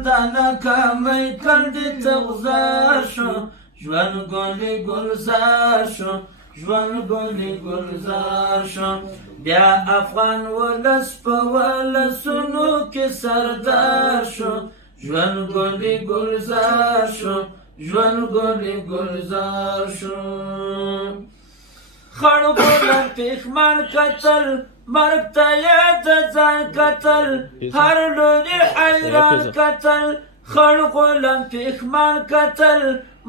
اشغال د ناکامۍ کندې ته غزار شو ژوند ګلې ګلزار شو ژوند ګلې ګلزار شو بیا افغان ولس په ولسونو کې سردار شو ژوند ګلې ګلزار شو ژوند ګلې ګلزار شو خړو له پېښمان کتل مرګ ته یې د ځان کتل هر لوري حیران کتل خړو له پېښمان کتل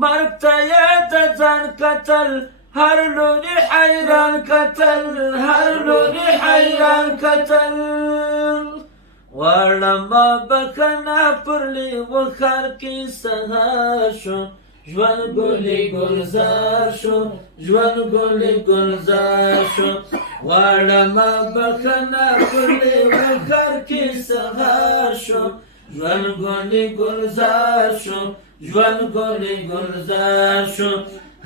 مرګ ته یې د ځان کتل هر لوري حیران کتل هر لوري حیران کتل غواړم بښنه پر لیوه ښار کې سهار شو ژوند ګلې ګلزار شو ژوند ګلې گلزار شو غواړم بښنه پر لیوه ښار کې سهار شو ژوند ګلې گلزار شو ژوند ګلې گلزار شو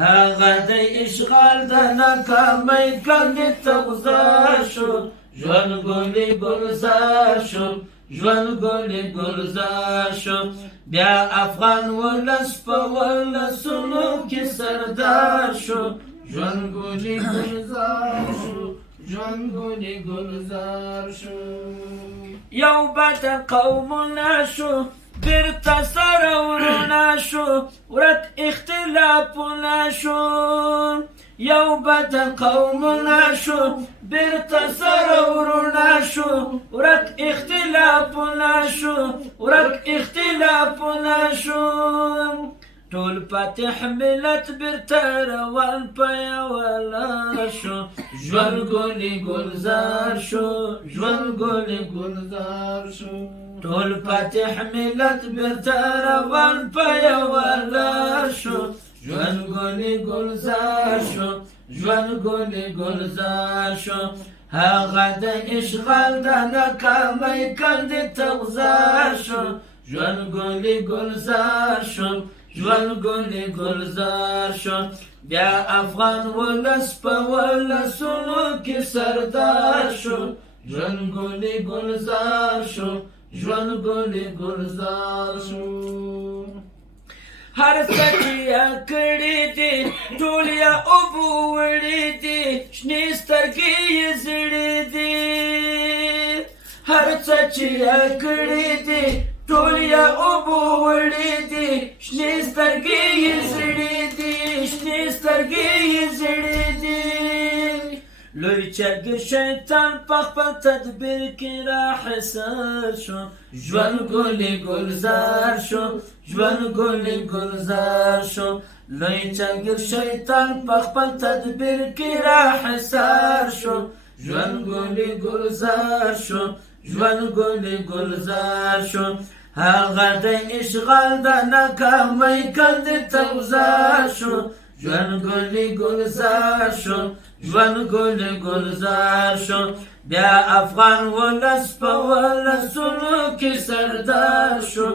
هغه د اشغال د ناکامۍ کندې ته غزار شو ژوند ګلې گلزار شو ژوند ګلې گلزار شو بیا افغان ولس په ولسونو کې سردار شو ژوند ګلې گلزار شو ژوند ګلې گلزار شو یو بد قومونه شو بیرته سره ورونه شو ورک اختلافونه شو یو بد قومونه شو بیرته سره ورونه شو ورک اختلافونه شو ورک اختلافونه شو ټول فاتح ملت بیرته روان په یوه لار شو ژوند ګلې گلزار شو ژوند ګلې گلزار شو ټول فاتح ملت بیرته روان په یوه لار شو ژوند ګلې گلزار شو ژوند ګلې گلزار شو هغه د اشغال د ناکامۍ کندې ته غزار شو ژوند ګلې گلزار شو ژوند ګلې گلزار شو بیا افغان ولس په ولسونو کې سردار شو ژوند ګلې گلزار شو ژوند ګلې گلزار شو هر څه چې یا کړي دي ټول یا اوبو وړي دي شنې سترګې یې زړې دي هر څه چې یا کړي دي ټول یا اوبو وړي دي شنې سترګې یې زړې دي شنې سترګې یې زړې دي لوی چرګ شیطان په خپل تدبیر کې راحصار شو ژوند ګلې گلزار شو ژوند ګلې گلزار شو لوی چرګ شیطان په خپل تدبیر کې راحصار شو ژوند ګلې گلزار شو ژوند ګلې گلزار شو هغه د اشغال د ناکامۍ کندې ته غزار شو ژوند ګلې گلزار شو ژوند ګلې گلزار شو بیا افغان ولس په ولسونو کې سردار شو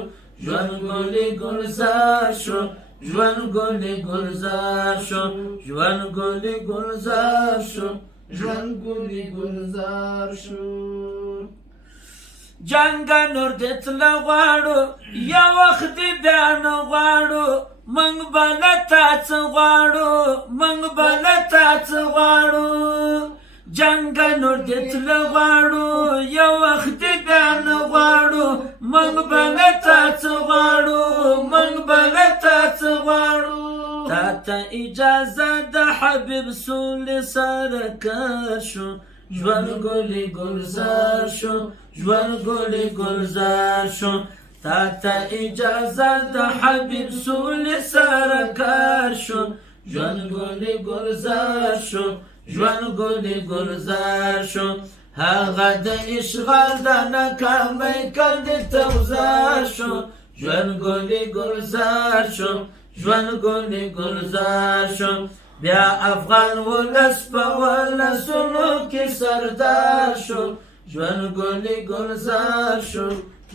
ژوند ګلې گلزار شو ژوند ګلې گلزار شو ژوند ګلې گلزار شو ژوند ګلې گلزار شو جنګ نور دې تله غواړو یا وخت دې بیا نه غواړو منګ به له تا څه غواړو منګ به له تا څه غواړو جنګ نور دې تله غواړو یا وخت دې بیا نه غواړو منګ به له تا څه غواړو منګ به له تا څه غواړو تا ته اجازه د حبیب سولې سره کار شو ژوند ګلې گلزار شو ژوند ګلې گلزار شو تا ته اجازه د حبیب سولې سره کار شو ژوند ګلې گلزار شو ژوند ګلې گلزار شو هغه د اشغال د ناکامۍ کندې ته غزار شو ژوند ګلې گلزار شو ژوند ګلې گلزار شو بیا افغان ولس په ولسونو کې سردار شو ژوند ګلې گلزار شو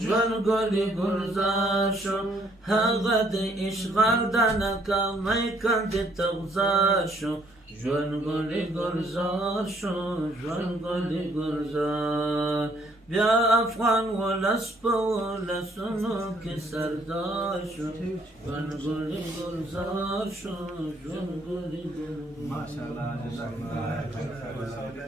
ژوند ګلې گلزار شو هغه د اشغال د ناکامۍ کندې ته غزار شو ژوند ګلې گلزار شو ژوند ګلې گلزار بیا افغان ولس په ولسونو کې سردار شو ژوند ګلي ګلزار شو ژوند ګلي ګلزار ماشاءالله جزاک الله خیر.